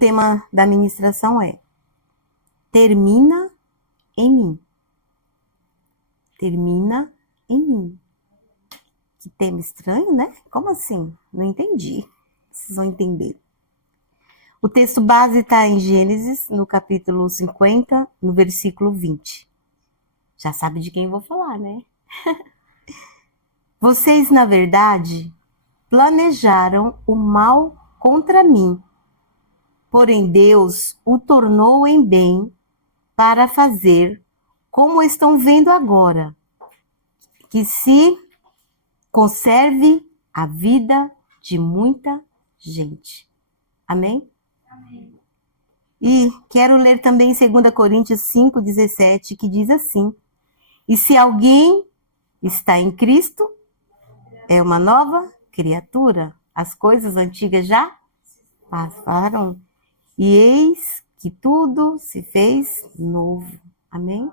tema da ministração é Termina em mim. Termina em mim. Que tema estranho, né? Como assim? Não entendi. Vocês vão entender. O texto base está em Gênesis, no capítulo 50, no versículo 20. Já sabe de quem eu vou falar, né? Vocês, na verdade, planejaram o mal contra mim, porém Deus o tornou em bem para fazer, como estão vendo agora, que se conserve a vida de muita gente. Amém? Amém. E quero ler também 2 Coríntios 5,17, que diz assim: E se alguém está em Cristo, é uma nova criatura. As coisas antigas já passaram, e eis que tudo se fez novo. Amém?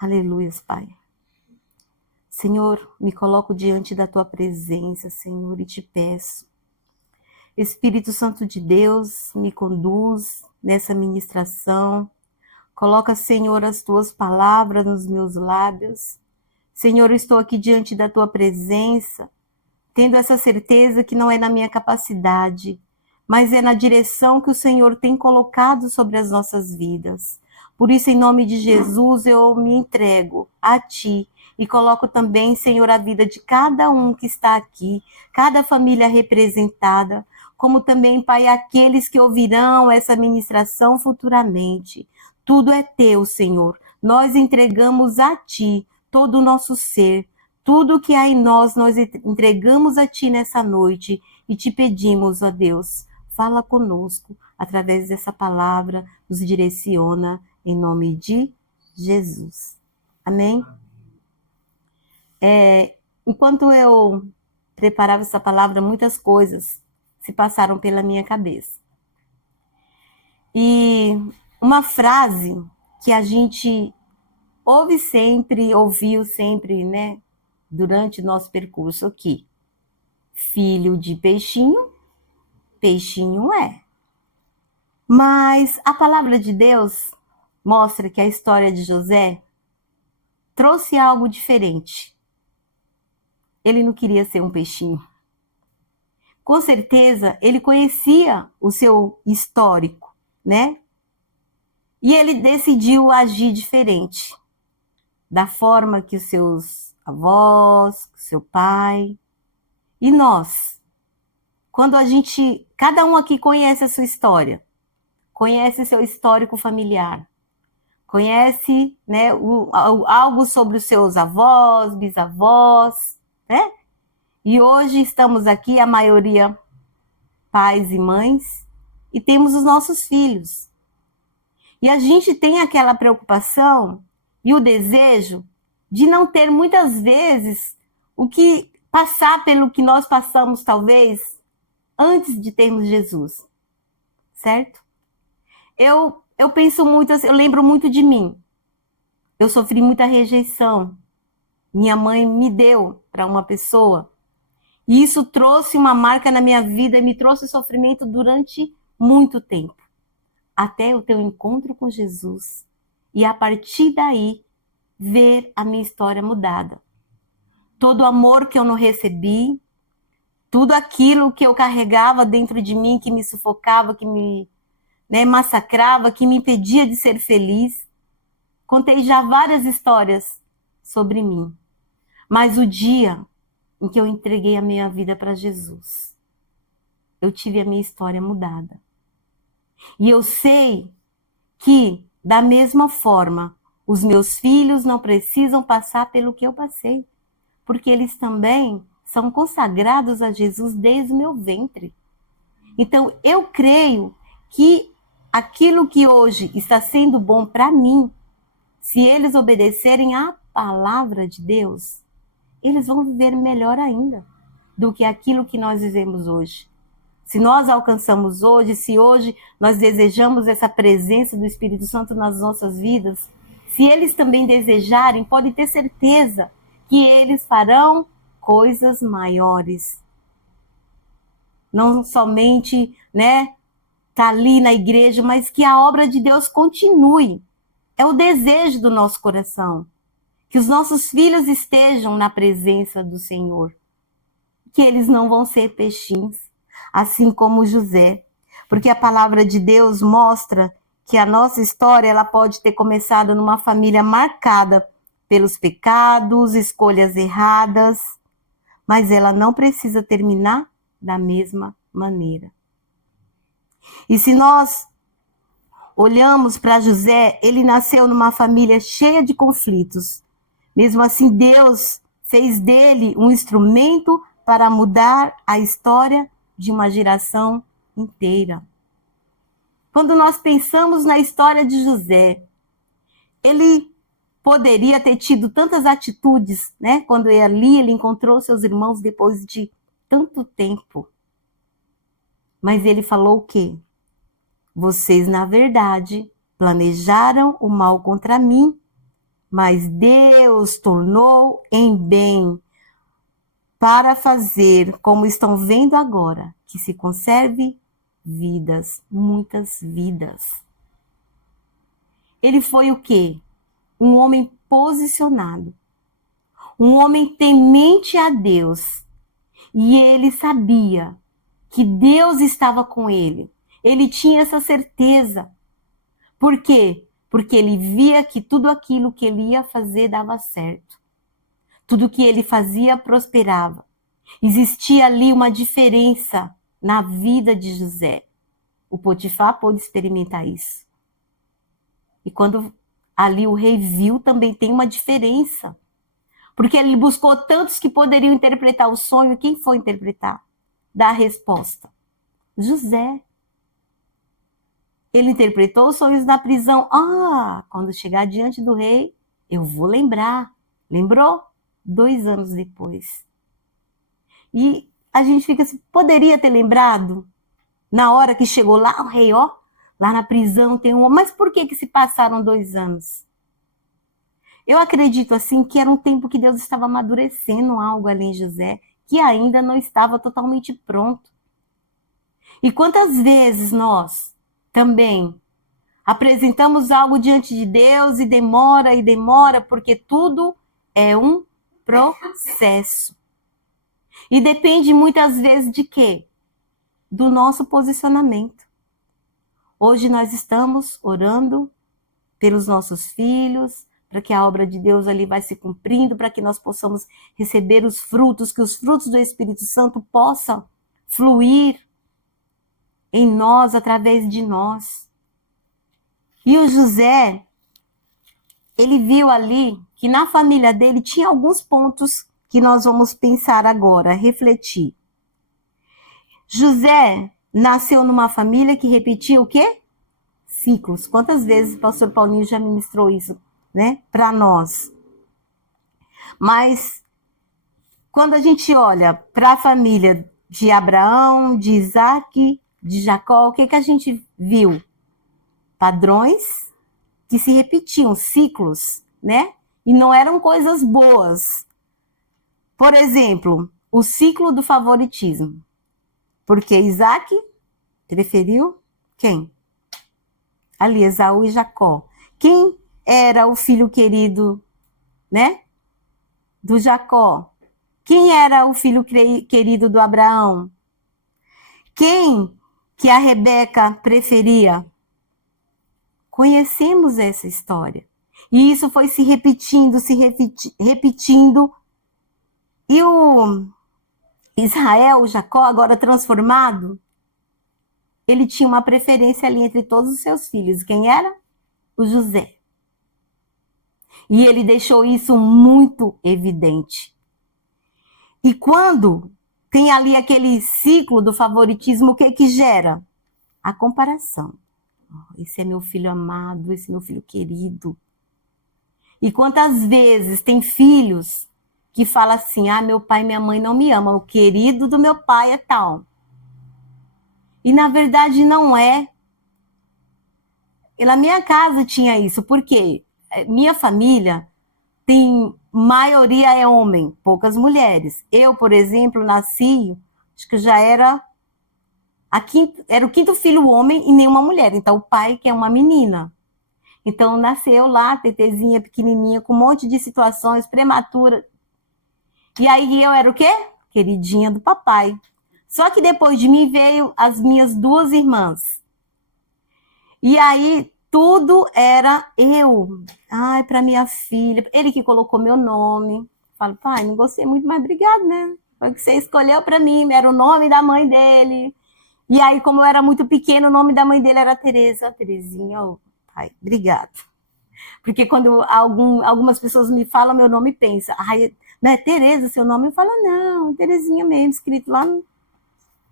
Aleluia, Pai. Senhor, me coloco diante da tua presença, Senhor, e te peço. Espírito Santo de Deus, me conduz nessa ministração. Coloca, Senhor, as tuas palavras nos meus lábios. Senhor, eu estou aqui diante da tua presença, tendo essa certeza que não é na minha capacidade, mas é na direção que o Senhor tem colocado sobre as nossas vidas. Por isso, em nome de Jesus, eu me entrego a ti e coloco também, Senhor, a vida de cada um que está aqui, cada família representada, como também, Pai, aqueles que ouvirão essa ministração futuramente. Tudo é teu, Senhor. Nós entregamos a ti todo o nosso ser, tudo que há em nós entregamos a ti nessa noite e te pedimos, ó Deus, fala conosco através dessa palavra, nos direciona em nome de Jesus. Amém? Enquanto eu preparava essa palavra, muitas coisas se passaram pela minha cabeça. E uma frase que a gente ouviu sempre, né, durante o nosso percurso aqui. Filho de peixinho, peixinho é. Mas a palavra de Deus mostra que a história de José trouxe algo diferente. Ele não queria ser um peixinho. Com certeza, ele conhecia o seu histórico, né? E ele decidiu agir diferente da forma que os seus avós, seu pai e nós. Quando cada um aqui conhece a sua história, conhece seu histórico familiar, conhece, né, algo sobre os seus avós, bisavós, né? E hoje estamos aqui, a maioria pais e mães, e temos os nossos filhos. E a gente tem aquela preocupação e o desejo de não ter muitas vezes o que passar pelo que nós passamos, talvez, antes de termos Jesus. Certo? Eu penso muito, eu lembro muito de mim. Eu sofri muita rejeição. Minha mãe me deu para uma pessoa. E isso trouxe uma marca na minha vida e me trouxe sofrimento durante muito tempo. Até o teu encontro com Jesus. E a partir daí, ver a minha história mudada. Todo o amor que eu não recebi, tudo aquilo que eu carregava dentro de mim, que me sufocava, que me massacrava, que me impedia de ser feliz. Contei já várias histórias sobre mim. Mas o dia em que eu entreguei a minha vida para Jesus, eu tive a minha história mudada. E eu sei que, da mesma forma, os meus filhos não precisam passar pelo que eu passei, porque eles também são consagrados a Jesus desde o meu ventre. Então, eu creio que aquilo que hoje está sendo bom para mim, se eles obedecerem à palavra de Deus, eles vão viver melhor ainda do que aquilo que nós vivemos hoje. Se nós alcançamos hoje, se hoje nós desejamos essa presença do Espírito Santo nas nossas vidas, se eles também desejarem, pode ter certeza que eles farão coisas maiores. Não somente, né, tá ali na igreja, mas que a obra de Deus continue. É o desejo do nosso coração. Que os nossos filhos estejam na presença do Senhor. Que eles não vão ser peixinhos, assim como José. Porque a palavra de Deus mostra que a nossa história ela pode ter começado numa família marcada pelos pecados, escolhas erradas, mas ela não precisa terminar da mesma maneira. E se nós olhamos para José, ele nasceu numa família cheia de conflitos. Mesmo assim, Deus fez dele um instrumento para mudar a história de uma geração inteira. Quando nós pensamos na história de José, ele poderia ter tido tantas atitudes, né? Quando ali ele encontrou seus irmãos depois de tanto tempo. Mas ele falou o quê? Vocês, na verdade, planejaram o mal contra mim, mas Deus tornou em bem para fazer, como estão vendo agora, que se conserve vidas, muitas vidas. Ele foi o quê? Um homem posicionado, um homem temente a Deus. E ele sabia que Deus estava com ele. Ele tinha essa certeza. Por quê? Porque ele via que tudo aquilo que ele ia fazer dava certo. Tudo que ele fazia prosperava. Existia ali uma diferença na vida de José. O Potifar pôde experimentar isso. E quando ali o rei viu, também tem uma diferença. Porque ele buscou tantos que poderiam interpretar o sonho. Quem foi interpretar? Dar a resposta. José. Ele interpretou os sonhos da prisão. Quando chegar diante do rei, eu vou lembrar. Lembrou? 2 anos depois. E a gente fica assim, poderia ter lembrado? Na hora que chegou lá, o rei, lá na prisão tem um... Mas por que se passaram 2 anos? Eu acredito assim que era um tempo que Deus estava amadurecendo algo ali em José, que ainda não estava totalmente pronto. E quantas vezes nós também apresentamos algo diante de Deus e demora, porque tudo é um processo. E depende muitas vezes de quê? Do nosso posicionamento. Hoje nós estamos orando pelos nossos filhos, para que a obra de Deus ali vai se cumprindo, para que nós possamos receber os frutos, que os frutos do Espírito Santo possam fluir em nós, através de nós. E o José, ele viu ali que na família dele tinha alguns pontos que nós vamos pensar agora, refletir. José nasceu numa família que repetia o quê? Ciclos. Quantas vezes o pastor Paulinho já ministrou isso, né, para nós? Mas quando a gente olha para a família de Abraão, de Isaac, de Jacó, o que a gente viu? Padrões que se repetiam, ciclos, né? E não eram coisas boas. Por exemplo, o ciclo do favoritismo. Porque Isaac preferiu quem? Ali, Esaú e Jacó. Quem era o filho querido, né, do Jacó? Quem era o filho querido do Abraão? Quem que a Rebeca preferia? Conhecemos essa história. E isso foi se repetindo. E o Israel, o Jacó, agora transformado, ele tinha uma preferência ali entre todos os seus filhos. Quem era? O José. E ele deixou isso muito evidente. E quando tem ali aquele ciclo do favoritismo, o que gera? A comparação. Esse é meu filho amado, esse é meu filho querido. E quantas vezes tem filhos que falam assim, meu pai e minha mãe não me amam, o querido do meu pai é tal. E na verdade não é. E na minha casa tinha isso, porque minha família tem maioria é homem, poucas mulheres. Eu, por exemplo, nasci, acho que já era Era o quinto filho homem e nenhuma mulher. Então, o pai, que é uma menina. Então, nasceu lá, tetezinha pequenininha, com um monte de situações prematuras. E aí, eu era o quê? Queridinha do papai. Só que depois de mim veio as minhas duas irmãs. E aí, tudo era eu. Ai, para minha filha. Ele que colocou meu nome. Falo, pai, não gostei muito, mas obrigado, né? Foi o que você escolheu para mim, era o nome da mãe dele. E aí, como eu era muito pequena, o nome da mãe dele era Tereza. Terezinha, oh, pai, obrigado. Porque quando algumas pessoas me falam meu nome, pensa, ai, não é Tereza seu nome? Eu falo, não, Terezinha mesmo, escrito lá no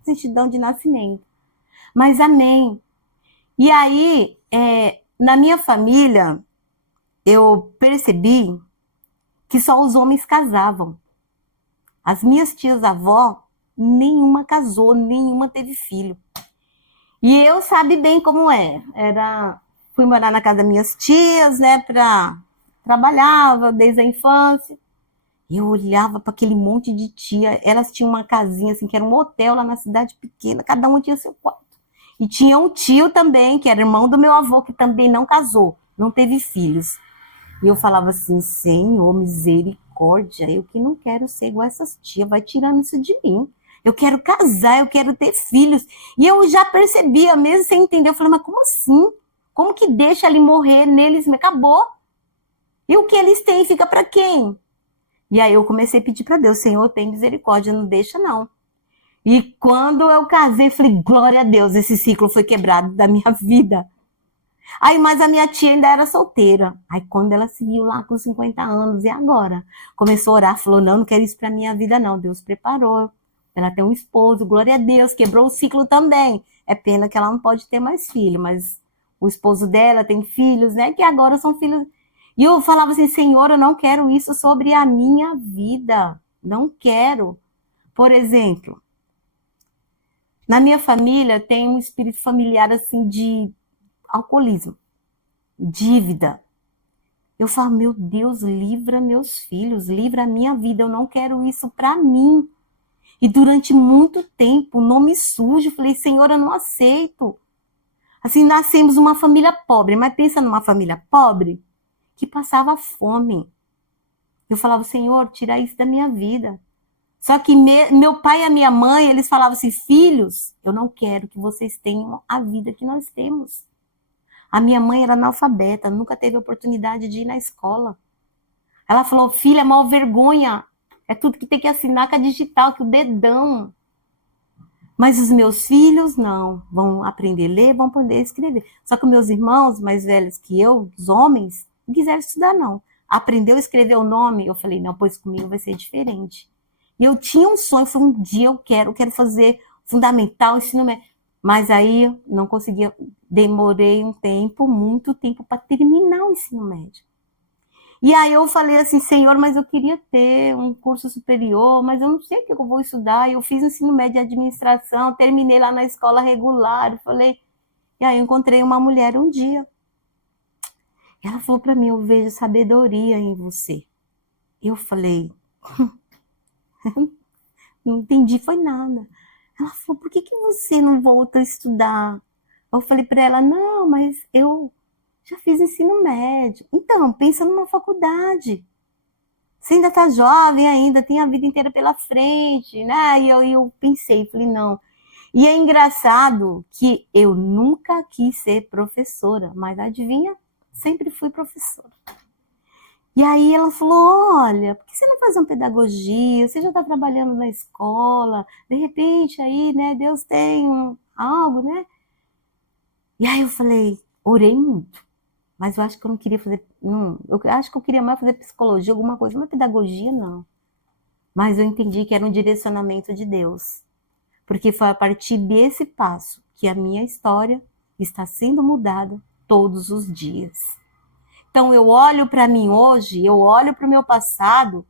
certidão de nascimento. Mas amém. E aí, na minha família, eu percebi que só os homens casavam. As minhas tias-avó, nenhuma casou, nenhuma teve filho. E eu sabe bem como é. Fui morar na casa das minhas tias, né, trabalhava desde a infância. E eu olhava para aquele monte de tia, elas tinham uma casinha assim, que era um hotel lá na cidade pequena, cada um tinha seu quarto. E tinha um tio também, que era irmão do meu avô, que também não casou, não teve filhos. E eu falava assim, Senhor, misericórdia, eu que não quero ser igual essas tias, vai tirando isso de mim. Eu quero casar, eu quero ter filhos. E eu já percebia, mesmo sem entender, eu falei, mas como assim? Como que deixa ele morrer neles? Acabou. E o que eles têm fica para quem? E aí eu comecei a pedir para Deus, Senhor, tem misericórdia, não deixa não. E quando eu casei, falei, glória a Deus, esse ciclo foi quebrado da minha vida. Aí, mas a minha tia ainda era solteira. Aí, quando ela se viu lá com 50 anos, e agora? Começou a orar, falou, não quero isso para minha vida não. Deus preparou. Ela tem um esposo, glória a Deus, quebrou o ciclo também. É pena que ela não pode ter mais filho, mas o esposo dela tem filhos, né? Que agora são filhos. E eu falava assim, Senhor, eu não quero isso sobre a minha vida. Não quero. Por exemplo, na minha família tem um espírito familiar assim de alcoolismo, dívida. Eu falo, meu Deus, livra meus filhos, livra a minha vida, eu não quero isso para mim. E durante muito tempo, nome sujo, falei, Senhor, eu não aceito. Assim, nascemos uma família pobre, mas pensa numa família pobre que passava fome. Eu falava, Senhor, tira isso da minha vida. Só que meu pai e a minha mãe, eles falavam assim, filhos, eu não quero que vocês tenham a vida que nós temos. A minha mãe era analfabeta, nunca teve oportunidade de ir na escola. Ela falou, filha, mal vergonha, é tudo que tem que assinar com a digital, que o dedão. Mas os meus filhos não, vão aprender a ler, vão aprender a escrever. Só que os meus irmãos mais velhos que eu, os homens, não quiseram estudar não. Aprendeu a escrever o nome, eu falei, não, pois comigo vai ser diferente. E eu tinha um sonho, foi um dia eu quero fazer fundamental, ensino médio. Mas aí não conseguia, demorei um tempo, muito tempo para terminar o ensino médio. E aí eu falei assim, Senhor, mas eu queria ter um curso superior, mas eu não sei o que eu vou estudar. Eu fiz ensino médio de administração, terminei lá na escola regular, falei. E aí eu encontrei uma mulher um dia. E ela falou para mim, eu vejo sabedoria em você. Eu falei, não entendi, foi nada. Ela falou, por que você não volta a estudar? Eu falei para ela, não, mas eu já fiz ensino médio. Então, pensa numa faculdade. Você ainda está jovem ainda, tem a vida inteira pela frente, né? E eu pensei, falei, não. E é engraçado que eu nunca quis ser professora, mas adivinha? Sempre fui professora. E aí ela falou, olha, por que você não faz uma pedagogia? Você já está trabalhando na escola, de repente aí, né, Deus tem algo, né? E aí eu falei, orei muito. Mas eu acho que eu não queria fazer. Não, eu acho que eu queria mais fazer psicologia, alguma coisa, mas pedagogia não. Mas eu entendi que era um direcionamento de Deus. Porque foi a partir desse passo que a minha história está sendo mudada todos os dias. Então eu olho para mim hoje, eu olho para o meu passado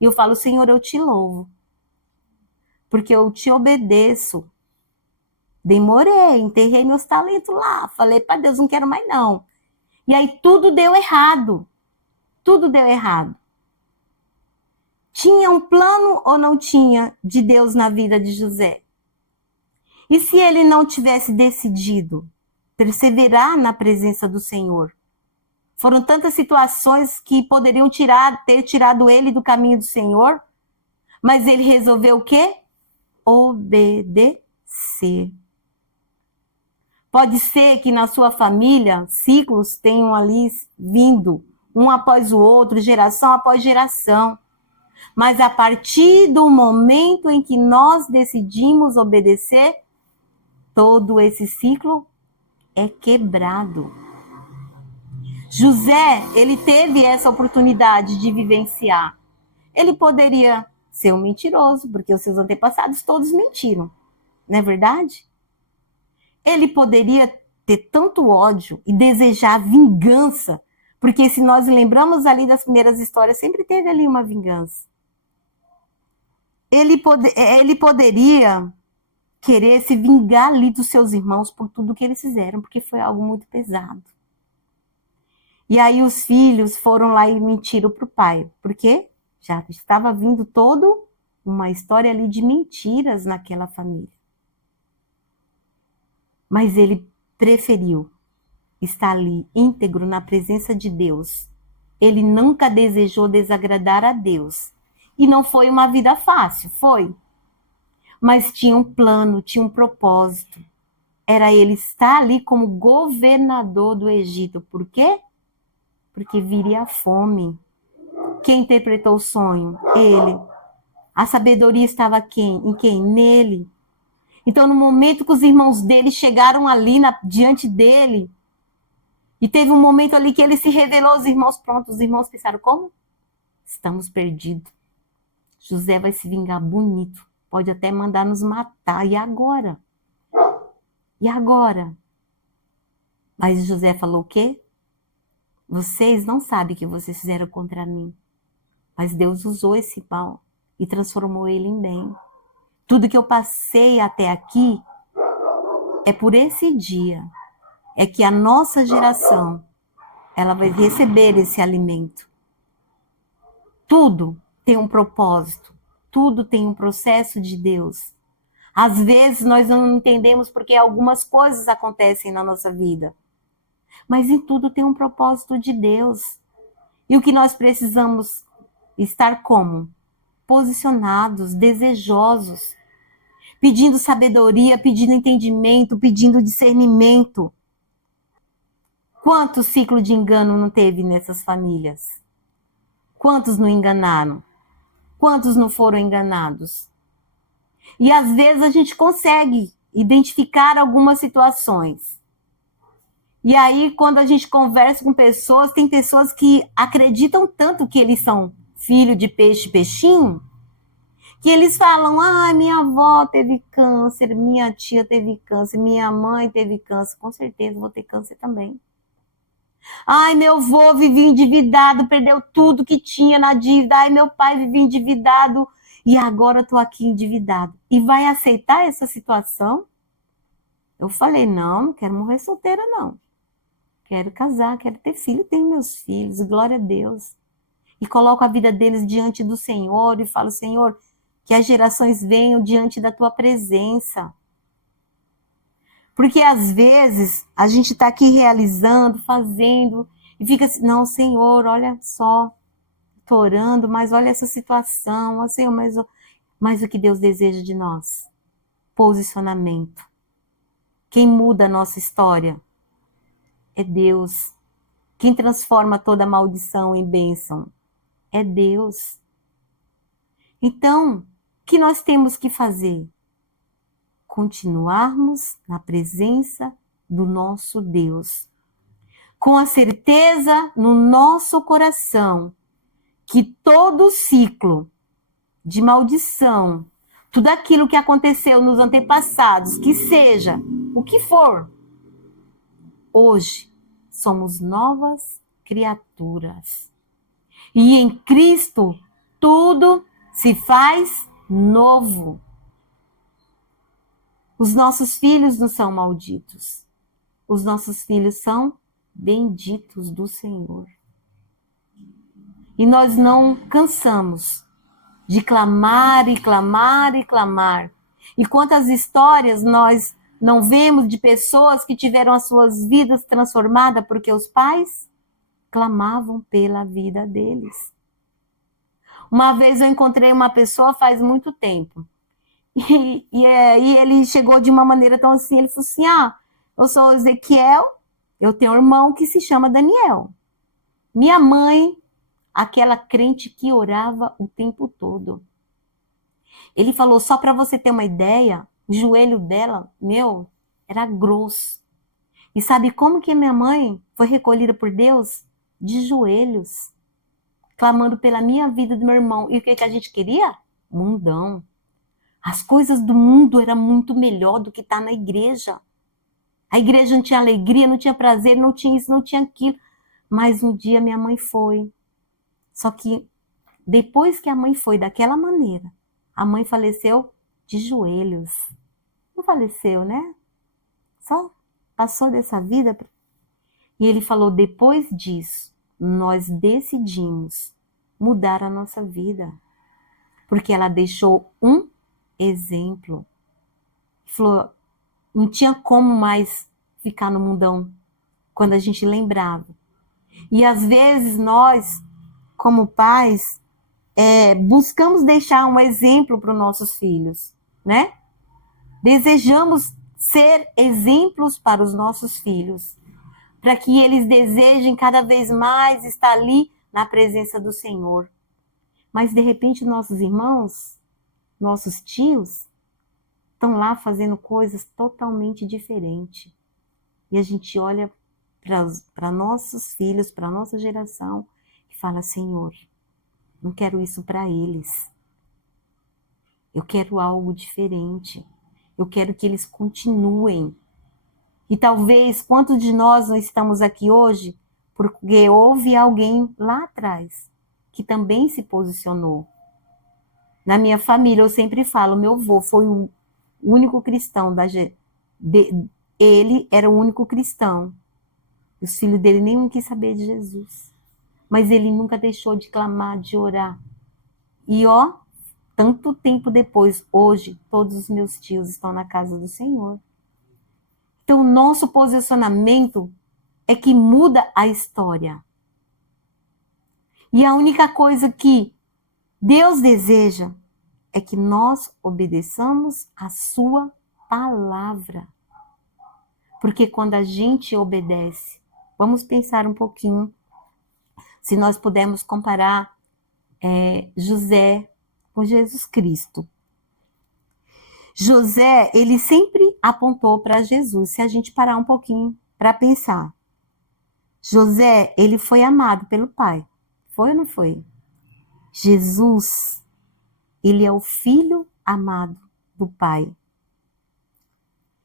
e eu falo, Senhor, eu te louvo. Porque eu te obedeço. Demorei, enterrei meus talentos lá. Falei para Deus, não quero mais não. E aí tudo deu errado. Tudo deu errado. Tinha um plano ou não tinha de Deus na vida de José? E se ele não tivesse decidido perseverar na presença do Senhor? Foram tantas situações que poderiam ter tirado ele do caminho do Senhor, mas ele resolveu o quê? Obedecer. Pode ser que na sua família ciclos tenham ali vindo, um após o outro, geração após geração. Mas a partir do momento em que nós decidimos obedecer, todo esse ciclo é quebrado. José, ele teve essa oportunidade de vivenciar. Ele poderia ser um mentiroso, porque os seus antepassados todos mentiram, não é verdade? Ele poderia ter tanto ódio e desejar vingança, porque se nós lembramos ali das primeiras histórias, sempre teve ali uma vingança. Ele poderia querer se vingar ali dos seus irmãos por tudo que eles fizeram, porque foi algo muito pesado. E aí os filhos foram lá e mentiram para o pai, porque já estava vindo toda uma história ali de mentiras naquela família. Mas ele preferiu estar ali íntegro na presença de Deus. Ele nunca desejou desagradar a Deus. E não foi uma vida fácil, foi. Mas tinha um plano, tinha um propósito. Era ele estar ali como governador do Egito. Por quê? Porque viria a fome. Quem interpretou o sonho? Ele. A sabedoria estava em quem? Nele. Então, no momento que os irmãos dele chegaram ali diante dele, e teve um momento ali que ele se revelou aos irmãos, pronto, os irmãos pensaram, como? Estamos perdidos. José vai se vingar bonito, pode até mandar nos matar, e agora? E agora? Mas José falou o quê? Vocês não sabem o que vocês fizeram contra mim, mas Deus usou esse mal e transformou ele em bem. Tudo que eu passei até aqui é por esse dia, é que a nossa geração, ela vai receber esse alimento. Tudo tem um propósito, tudo tem um processo de Deus. Às vezes nós não entendemos porque algumas coisas acontecem na nossa vida, mas em tudo tem um propósito de Deus. E o que nós precisamos estar como? Posicionados, desejosos, pedindo sabedoria, pedindo entendimento, pedindo discernimento. Quanto ciclo de engano não teve nessas famílias? Quantos não enganaram? Quantos não foram enganados? E às vezes a gente consegue identificar algumas situações. E aí, quando a gente conversa com pessoas, tem pessoas que acreditam tanto que eles são filho de peixe, peixinho, que eles falam, minha avó teve câncer, minha tia teve câncer, minha mãe teve câncer, com certeza vou ter câncer também. Ai, meu avô vivia endividado, perdeu tudo que tinha na dívida. Ai, meu pai vivia endividado e agora eu tô aqui endividado. E vai aceitar essa situação? Eu falei, não quero morrer solteira, não. Quero casar, quero ter filho, tenho meus filhos, glória a Deus. E coloco a vida deles diante do Senhor e falo, Senhor, que as gerações venham diante da tua presença. Porque às vezes a gente está aqui realizando, fazendo, e fica assim, não, Senhor, olha só, estou orando, mas olha essa situação, ó, Senhor, mas o que Deus deseja de nós? Posicionamento. Quem muda a nossa história é Deus. Quem transforma toda maldição em bênção é Deus. Então, o que nós temos que fazer? Continuarmos na presença do nosso Deus, com a certeza no nosso coração que todo ciclo de maldição, tudo aquilo que aconteceu nos antepassados, que seja o que for, hoje somos novas criaturas. E em Cristo tudo se faz novo. Os nossos filhos não são malditos. Os nossos filhos são benditos do Senhor. E nós não cansamos de clamar e clamar e clamar. E quantas histórias nós não vemos de pessoas que tiveram as suas vidas transformadas porque os pais clamavam pela vida deles. Uma vez eu encontrei uma pessoa faz muito tempo. E aí ele chegou de uma maneira tão assim, ele falou assim, eu sou o Ezequiel, eu tenho um irmão que se chama Daniel. Minha mãe, aquela crente que orava o tempo todo. Ele falou, só para você ter uma ideia, o joelho dela, era grosso. E sabe como que minha mãe foi recolhida por Deus? De joelhos, clamando pela minha vida e do meu irmão. E o que a gente queria? Mundão. As coisas do mundo eram muito melhor do que estar na igreja. A igreja não tinha alegria, não tinha prazer, não tinha isso, não tinha aquilo. Mas um dia minha mãe foi. Só que depois que a mãe foi daquela maneira, a mãe faleceu de joelhos. Não faleceu, né? Só passou dessa vida. E ele falou, depois disso, nós decidimos mudar a nossa vida. Porque ela deixou um exemplo. Falou, não tinha como mais ficar no mundão quando a gente lembrava. E às vezes nós, como pais, buscamos deixar um exemplo para os nossos filhos, né? Desejamos ser exemplos para os nossos filhos, para que eles desejem cada vez mais estar ali na presença do Senhor. Mas de repente nossos irmãos, nossos tios, estão lá fazendo coisas totalmente diferentes. E a gente olha para nossos filhos, para a nossa geração, e fala, Senhor, não quero isso para eles. Eu quero algo diferente. Eu quero que eles continuem. E talvez, quantos de nós não estamos aqui hoje, porque houve alguém lá atrás que também se posicionou. Na minha família, eu sempre falo, meu avô foi o único cristão ele era o único cristão. Os filhos dele nenhum quis saber de Jesus. Mas ele nunca deixou de clamar, de orar. E tanto tempo depois, hoje, todos os meus tios estão na casa do Senhor. Então, nosso posicionamento é que muda a história. E a única coisa que Deus deseja é que nós obedeçamos a sua palavra. Porque quando a gente obedece, vamos pensar um pouquinho, se nós pudermos comparar José com Jesus Cristo. José, ele sempre apontou para Jesus, se a gente parar um pouquinho para pensar. José, ele foi amado pelo pai. Foi ou não foi? Jesus, ele é o filho amado do pai.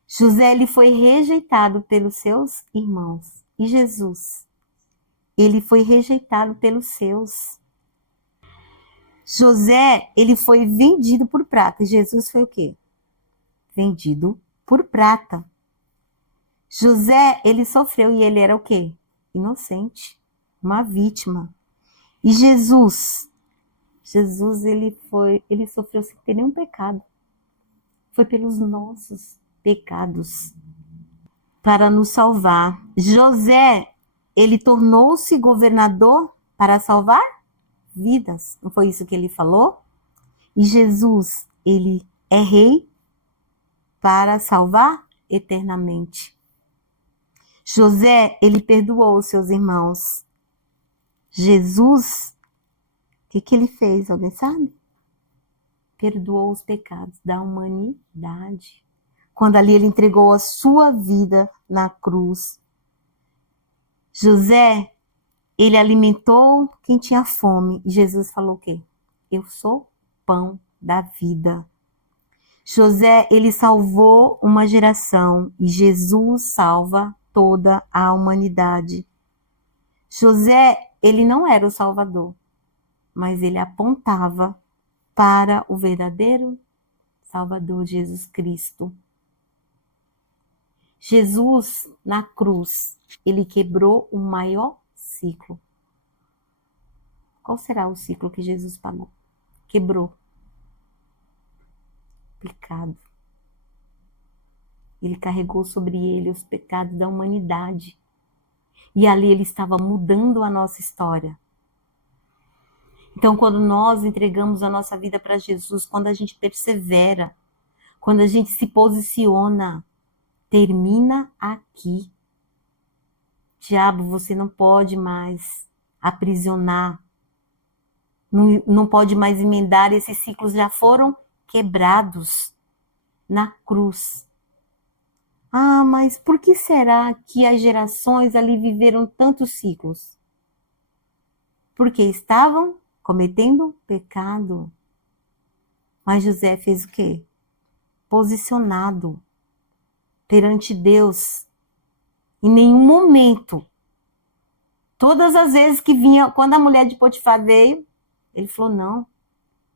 José, ele foi rejeitado pelos seus irmãos. E Jesus, ele foi rejeitado pelos seus. José, ele foi vendido por prata. E Jesus foi o quê? Vendido por prata. José, ele sofreu e ele era o quê? Inocente, uma vítima. E Jesus, ele sofreu sem ter nenhum pecado. Foi pelos nossos pecados para nos salvar. José, ele tornou-se governador para salvar vidas. Não foi isso que ele falou? E Jesus, ele é rei para salvar eternamente. José, ele perdoou os seus irmãos. Jesus, o que ele fez? Alguém sabe? Perdoou os pecados da humanidade. Quando ali ele entregou a sua vida na cruz. José, ele alimentou quem tinha fome. E Jesus falou o quê? Eu sou pão da vida. José, ele salvou uma geração e Jesus salva toda a humanidade. José, ele não era o Salvador, mas ele apontava para o verdadeiro Salvador, Jesus Cristo. Jesus, na cruz, ele quebrou o maior ciclo. Qual será o ciclo que Jesus pagou? Quebrou. Pecado. Ele carregou sobre ele os pecados da humanidade. E ali ele estava mudando a nossa história. Então, quando nós entregamos a nossa vida para Jesus, quando a gente persevera, quando a gente se posiciona, termina aqui. Diabo, você não pode mais aprisionar, não pode mais emendar, esses ciclos já foram quebrados na cruz. Ah, mas por que será que as gerações ali viveram tantos ciclos? Porque estavam cometendo pecado. Mas José fez o quê? Posicionado perante Deus. Em nenhum momento, todas as vezes que vinha, quando a mulher de Potifar veio, ele falou, não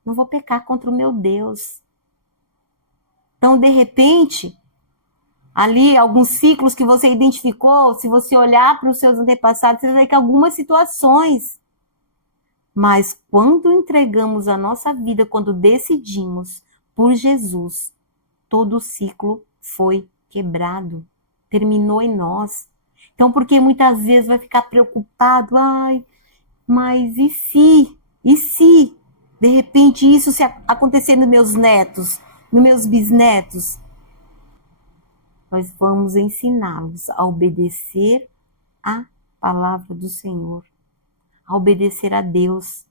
vou pecar contra o meu Deus. Então, de repente, ali, alguns ciclos que você identificou, se você olhar para os seus antepassados, você vai ver que algumas situações. Mas quando entregamos a nossa vida, quando decidimos por Jesus, todo o ciclo foi quebrado, terminou em nós. Então, porque muitas vezes vai ficar preocupado, ai, mas e se? E se, de repente, isso se acontecer nos meus netos, nos meus bisnetos? Nós vamos ensiná-los a obedecer a palavra do Senhor, a obedecer a Deus,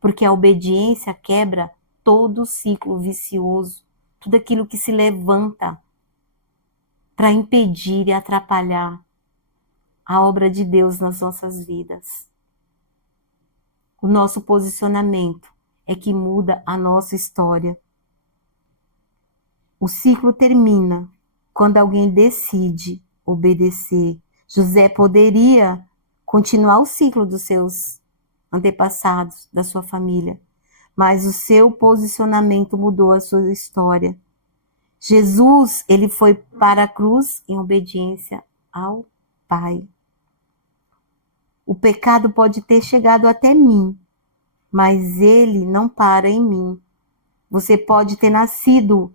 porque a obediência quebra todo o ciclo vicioso, tudo aquilo que se levanta para impedir e atrapalhar a obra de Deus nas nossas vidas. O nosso posicionamento é que muda a nossa história. O ciclo termina quando alguém decide obedecer. José poderia continuar o ciclo dos seus antepassados, da sua família, mas o seu posicionamento mudou a sua história. Jesus, ele foi para a cruz em obediência ao Pai. O pecado pode ter chegado até mim, mas ele não para em mim. Você pode ter nascido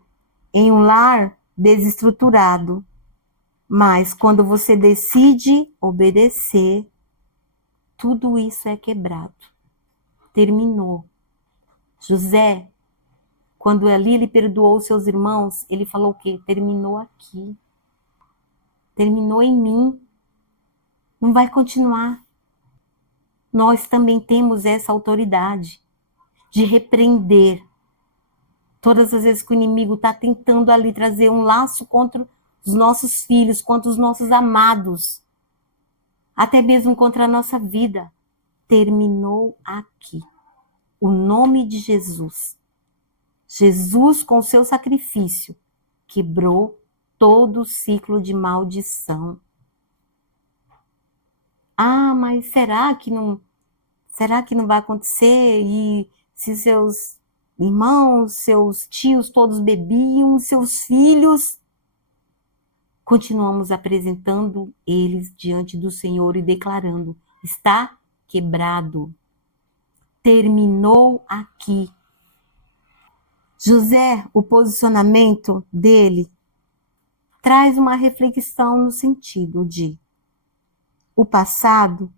em um lar desestruturado, mas quando você decide obedecer, tudo isso é quebrado. Terminou. José, quando ali ele perdoou seus irmãos, ele falou o quê? Terminou aqui. Terminou em mim. Não vai continuar. Nós também temos essa autoridade de repreender todas as vezes que o inimigo está tentando ali trazer um laço contra os nossos filhos, contra os nossos amados, até mesmo contra a nossa vida. Terminou aqui. O nome de Jesus. Jesus, com o seu sacrifício, quebrou todo o ciclo de maldição. Ah, mas será que não vai acontecer? E se seus irmãos, seus tios todos bebiam, seus filhos, continuamos apresentando eles diante do Senhor e declarando: está quebrado. Terminou aqui. José, o posicionamento dele traz uma reflexão no sentido de o passado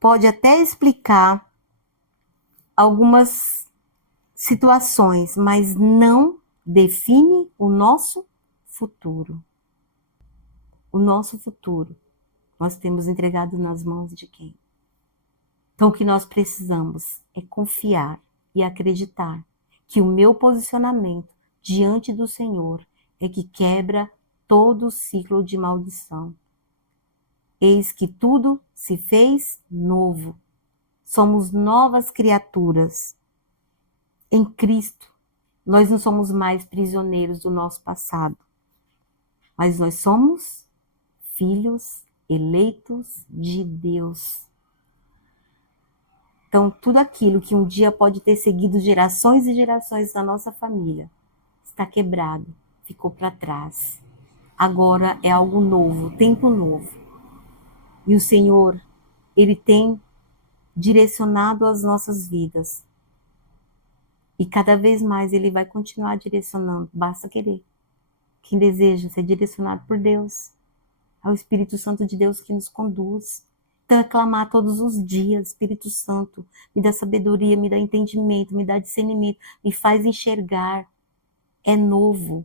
pode até explicar algumas situações, mas não define o nosso futuro. O nosso futuro nós temos entregado nas mãos de quem? Então, o que nós precisamos é confiar e acreditar que o meu posicionamento diante do Senhor é que quebra todo o ciclo de maldição. Eis que tudo se fez novo. Somos novas criaturas. Em Cristo, nós não somos mais prisioneiros do nosso passado, mas nós somos filhos eleitos de Deus. Então, tudo aquilo que um dia pode ter seguido gerações e gerações da nossa família está quebrado, ficou para trás. Agora é algo novo, tempo novo. E o Senhor, Ele tem direcionado as nossas vidas. E cada vez mais Ele vai continuar direcionando, basta querer. Quem deseja ser direcionado por Deus, é o Espírito Santo de Deus que nos conduz. Então, é clamar todos os dias: Espírito Santo, me dá sabedoria, me dá entendimento, me dá discernimento, me faz enxergar. É novo,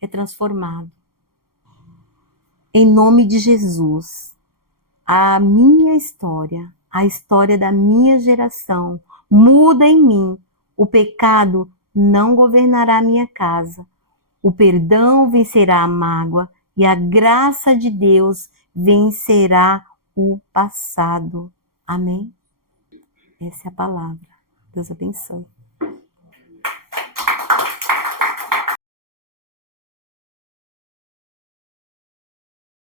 é transformado. Em nome de Jesus, a minha história, a história da minha geração, muda em mim. O pecado não governará a minha casa. O perdão vencerá a mágoa e a graça de Deus vencerá o passado. Amém? Essa é a palavra. Deus abençoe.